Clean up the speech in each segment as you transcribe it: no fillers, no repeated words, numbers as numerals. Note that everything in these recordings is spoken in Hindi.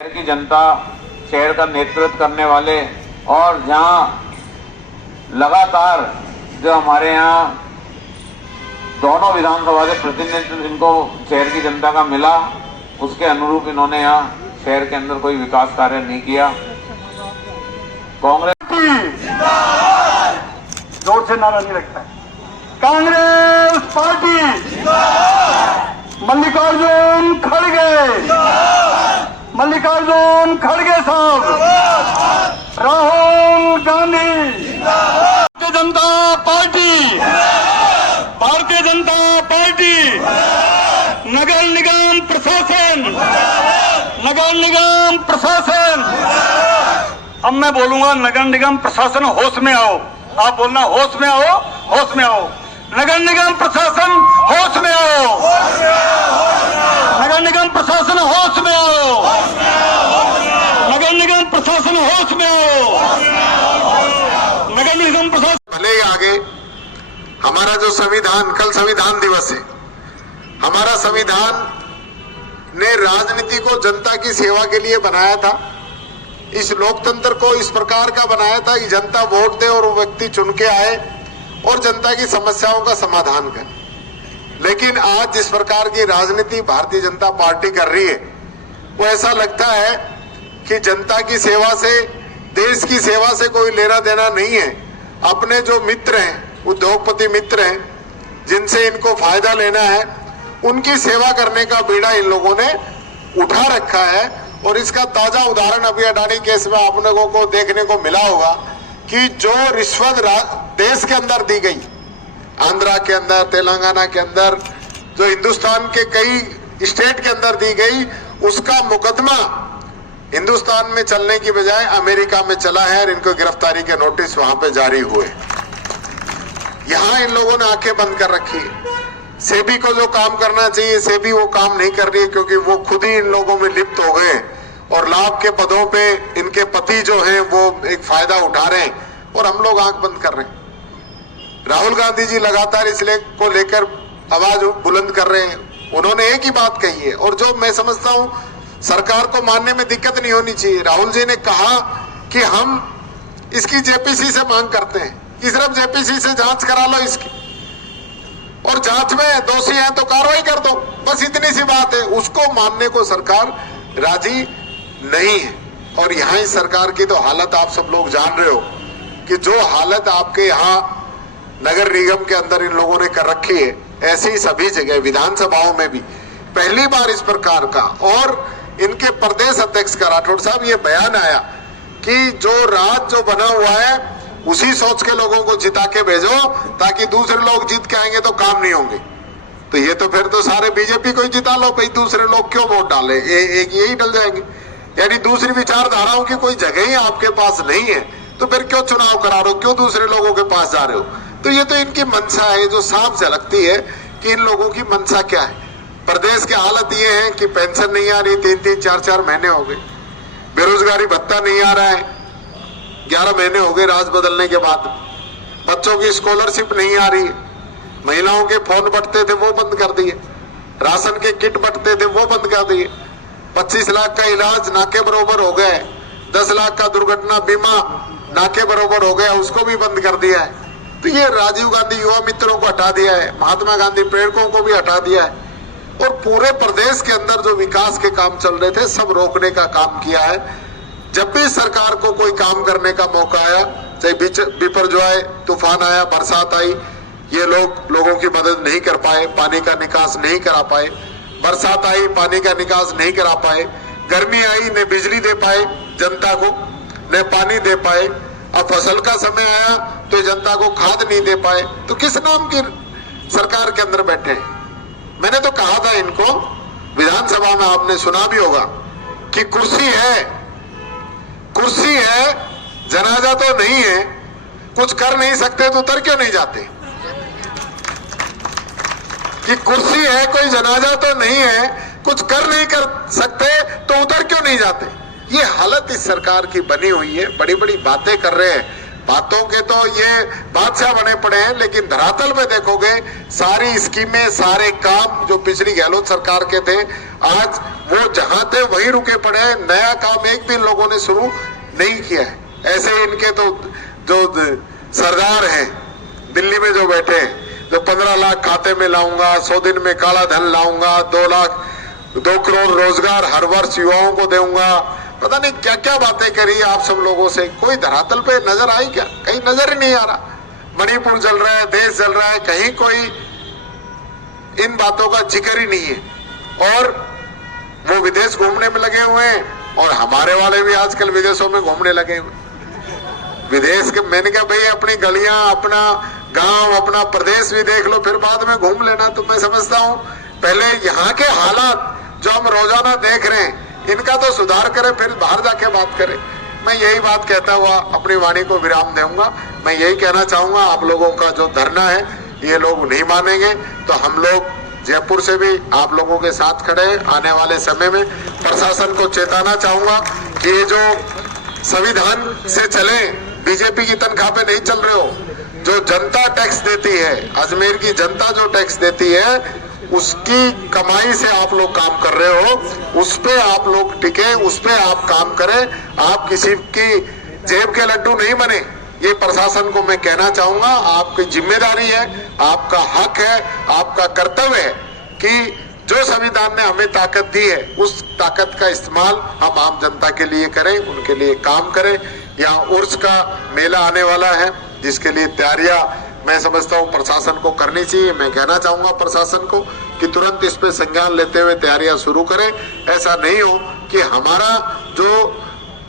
शहर की जनता, शहर का नेतृत्व करने वाले और जहां लगातार जो हमारे यहाँ दोनों विधानसभा के प्रतिनिधित्व इनको शहर की जनता का मिला, उसके अनुरूप इन्होंने यहाँ शहर के अंदर कोई विकास कार्य नहीं किया। कांग्रेस जोर से नारा नहीं लगता है। कांग्रेस पार्टी, मल्लिकार्जुन खड़गे, मल्लिकार्जुन खड़गे साहब, राहुल गांधी, भारतीय जनता पार्टी, भारतीय जनता पार्टी, नगर निगम प्रशासन, नगर निगम प्रशासन। अब मैं बोलूंगा नगर निगम प्रशासन होश में आओ। आप बोलना होश में आओ, होश में आओ। नगर निगम प्रशासन होश में आओ, नगर निगम प्रशासन होश में आओ, नगर निगम प्रशासन होश में आओ, नगर निगम प्रशासन। भले ही आगे हमारा जो संविधान, कल संविधान दिवस है, हमारा संविधान ने राजनीति को जनता की सेवा के लिए बनाया था। इस लोकतंत्र को इस प्रकार का बनाया था कि जनता वोट दे और वो व्यक्ति चुन के आए और जनता की समस्याओं का समाधान करे। लेकिन आज जिस प्रकार की राजनीति भारतीय जनता पार्टी कर रही है, वो ऐसा लगता है कि जनता की सेवा से, देश की सेवा से कोई लेना देना नहीं है। अपने जो मित्र हैं, उद्योगपति मित्र हैं, जिनसे इनको फायदा लेना है, उनकी सेवा करने का बीड़ा इन लोगों ने उठा रखा है। और इसका ताजा उदाहरण अभी अडानी केस में आप लोगों को देखने को मिला होगा कि जो रिश्वत देश के अंदर दी गई, आंध्रा के अंदर, तेलंगाना के अंदर, जो हिंदुस्तान के कई स्टेट के अंदर दी गई, उसका मुकदमा हिंदुस्तान में चलने की बजाय अमेरिका में चला है और इनको गिरफ्तारी के नोटिस वहां पे जारी हुए। यहां इन लोगों ने आंखें बंद कर रखी है। सेबी को जो काम करना चाहिए, सेबी वो काम नहीं कर रही है, क्योंकि वो खुद ही इन लोगों में लिप्त हो गए और लाभ के पदों पे इनके पति जो हैं वो एक फायदा उठा रहे हैं और हम लोग आंख बंद कर रहे हैं। राहुल गांधी जी लगातार इस को लेकर आवाज बुलंद कर रहे हैं। उन्होंने एक ही बात कही है और जो मैं समझता हूं सरकार को मानने में दिक्कत नहीं होनी चाहिए। राहुल जी ने कहा कि हम इसकी जेपीसी से मांग करते हैं कि सिर्फ जेपीसी से जांच करा लो इसकी, और जांच में दोषी है तो कार्रवाई कर दो, बस इतनी सी बात है। उसको मानने को सरकार राजी नहीं है। और यहाँ इस सरकार की तो हालत आप सब लोग जान रहे हो कि जो हालत आपके यहाँ नगर निगम के अंदर इन लोगों ने कर रखी है, ऐसी ही सभी जगह विधानसभाओं में भी पहली बार इस प्रकार का। और इनके प्रदेश अध्यक्ष का राठौड़ साहब ये बयान आया कि जो राज जो बना हुआ है उसी सोच के लोगों को जिता के भेजो, ताकि दूसरे लोग जीत के आएंगे तो काम नहीं होंगे। तो ये तो फिर तो सारे बीजेपी को ही जिता लो भाई, दूसरे लोग क्यों वोट डाले, एक यही डल जाएंगे। यानी दूसरी विचारधाराओं की कोई जगह ही आपके पास नहीं है, तो फिर क्यों चुनाव करा रहे हो, क्यों दूसरे लोगों के पास जा रहे हो। तो ये तो इनकी मंशा है जो साफ झलकती है कि इन लोगों की मंशा क्या है। प्रदेश की हालत ये है कि पेंशन नहीं आ रही, 3-3, 4-4 महीने हो गए। बेरोजगारी भत्ता नहीं आ रहा है, 11 महीने हो गए राज बदलने के बाद। बच्चों की स्कॉलरशिप नहीं आ रही है। महिलाओं के फोन बटते थे वो बंद कर दिए, राशन के किट बटते थे वो बंद कर दिए। 25 लाख का इलाज नाके बरोबर हो गया है, 10 लाख का दुर्घटना बीमा नाके बरोबर हो गया, उसको भी बंद कर दिया है। तो ये राजीव गांधी युवा मित्रों को हटा दिया है, महात्मा गांधी प्रेरकों को भी हटा दिया है, और पूरे प्रदेश के अंदर जो विकास के काम चल रहे थे सब रोकने का काम किया है। जब भी सरकार को कोई काम करने का मौका आया, चाहे बिपरजॉय तूफान आया, बरसात आई, ये लोगों की मदद नहीं कर पाए, पानी का निकास नहीं करा पाए। बरसात आई, पानी का निकास नहीं करा पाए। गर्मी आई, न बिजली दे पाए जनता को, न पानी दे पाए। अब फसल का समय आया तो जनता को खाद नहीं दे पाए। तो किस नाम की सरकार के अंदर बैठे हैं। मैंने तो कहा था इनको विधानसभा में, आपने सुना भी होगा कि कुर्सी है, कुर्सी है, जनाजा तो नहीं है। कुछ कर नहीं सकते तो उतर क्यों नहीं जाते। कि कुर्सी है, कोई जनाजा तो नहीं है, कुछ कर नहीं कर सकते तो उतर क्यों नहीं जाते। ये हालत इस सरकार की बनी हुई है। बड़ी बड़ी बातें कर रहे हैं, बातों के तो ये बादशाह बने पड़े हैं, लेकिन धरातल में देखोगे सारी स्कीमें, सारे काम जो पिछली गहलोत सरकार के थे, आज वो जहां थे वहीं रुके पड़े हैं, नया काम एक भी लोगों ने शुरू नहीं किया है। ऐसे इनके तो जो सरदार हैं दिल्ली में जो बैठे हैं, जो 15 लाख खाते में लाऊंगा, 100 दिन में काला धन लाऊंगा, 2 करोड़ रोजगार हर वर्ष युवाओं को दूंगा, पता नहीं क्या क्या बातें करी आप सब लोगों से। कोई धरातल पे नजर आई क्या? कहीं नजर ही नहीं आ रहा। मणिपुर जल रहा है, देश जल रहा है, कहीं कोई इन बातों का जिक्र ही नहीं है। और वो विदेश घूमने में लगे हुए हैं और हमारे वाले भी आजकल विदेशों में घूमने लगे हुए। विदेश के मैंने कहा भाई अपनी गलियां, अपना गांव, अपना प्रदेश भी देख लो, फिर बाद में घूम लेना। तो मैं समझता हूं पहले यहाँ के हालात जो हम रोजाना देख रहे हैं इनका तो सुधार करें, फिर बाहर जाके बात करें। मैं यही बात कहता हुआ अपनी वाणी को विराम दूंगा। मैं यही कहना चाहूंगा, आप लोगों का जो धरना है ये लोग नहीं मानेंगे तो हम लोग जयपुर से भी आप लोगों के साथ खड़े हैं। आने वाले समय में प्रशासन को चेताना चाहूंगा कि ये जो संविधान से चले, बीजेपी की तनख्वाह पे नहीं चल रहे हो। जो जनता टैक्स देती है, अजमेर की जनता जो टैक्स देती है उसकी कमाई से आप लोग काम कर रहे हो, उस पे आप लोग टिके, उस पे आप काम करें। आप किसी की जेब के लड्डू नहीं बने। ये प्रशासन को मैं कहना चाहूंगा, आपकी जिम्मेदारी है, आपका हक है, आपका कर्तव्य है कि जो संविधान ने हमें ताकत दी है उस ताकत का इस्तेमाल हम आम जनता के लिए करें, उनके लिए काम करें। यहाँ उर्स का मेला आने वाला है जिसके लिए तैयारियां मैं समझता हूँ प्रशासन को करनी चाहिए। मैं कहना चाहूंगा प्रशासन को कि तुरंत इस पे संज्ञान लेते हुए तैयारियां शुरू करें। ऐसा नहीं हो कि हमारा जो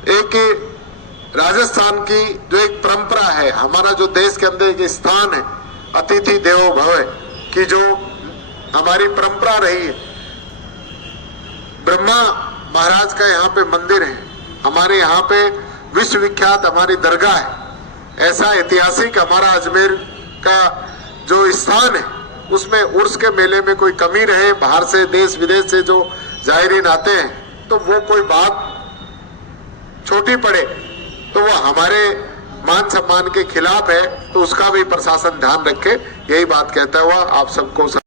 एक राजस्थान की जो एक परंपरा है, हमारा जो देश के अंदर एक स्थान है अतिथि देवो भव की जो हमारी परंपरा रही है, ब्रह्मा महाराज का यहाँ पे मंदिर है, हमारे यहाँ पे विश्व विख्यात हमारी दरगाह है। ऐसा ऐतिहासिक हमारा अजमेर का जो स्थान है उसमें उर्स के मेले में कोई कमी रहे, बाहर से देश विदेश से जो जायरीन आते हैं तो वो कोई बात छोटी पड़े तो वो हमारे मान सम्मान के खिलाफ है, तो उसका भी प्रशासन ध्यान रखे। यही बात कहता हुआ आप सबको